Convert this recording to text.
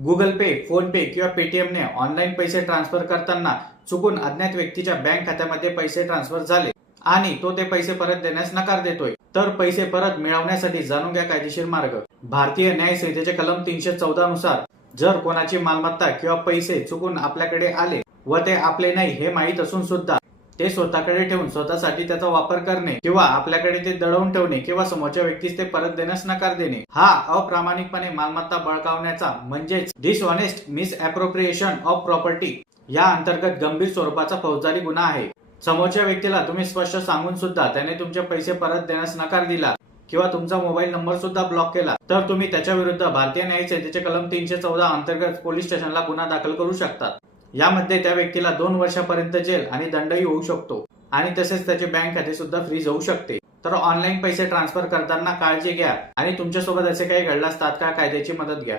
Google पे, phone पे किंवा पेटीएमने online पैसे transfer करताना चुकून अज्ञात व्यक्तीच्या बँक खात्यामध्ये पैसे ट्रान्सफर झाले आणि तो ते पैसे परत देण्यास नकार देतोय, तर पैसे परत मिळवण्यासाठी जाणून घ्या कायदेशीर मार्ग. भारतीय न्याय संहितेचे कलम 314 नुसार जर कोणाची मालमत्ता किंवा पैसे चुकून आपल्याकडे आले व ते आपले नाही हे माहीत असून सुद्धा ते स्वतःकडे ठेवून स्वतःसाठी त्याचा वापर करणे किंवा आपल्याकडे ते दडवून ठेवणे किंवा समोरच्या व्यक्तीस ते परत देण्यास नकार देणे हा अप्रामाणिकपणे मालमत्ता बळकावण्याचा म्हणजेच डिसऑनेस्ट मिसअप्रोप्रिएशन ऑफ प्रॉपर्टी या अंतर्गत गंभीर स्वरूपाचा फौजदारी गुन्हा आहे. समोरच्या व्यक्तीला तुम्ही स्पष्ट सांगून सुद्धा त्याने तुमचे पैसे परत देण्यास नकार दिला किंवा तुमचा मोबाईल नंबर सुद्धा ब्लॉक केला तर तुम्ही त्याच्या विरुद्ध भारतीय न्याय संहितेचे कलम 314 अंतर्गत पोलीस स्टेशनला गुन्हा दाखल करू शकतात. यामध्ये त्या व्यक्तीला 2 वर्षापर्यंत जेल आणि दंडही होऊ शकतो आणि तसेच त्याचे बँक खाते सुद्धा फ्रीज होऊ शकते. तर ऑनलाईन पैसे ट्रान्सफर करताना काळजी घ्या आणि तुमच्यासोबत असे काही घडल्यास तात्काळ कायद्याची मदत घ्या.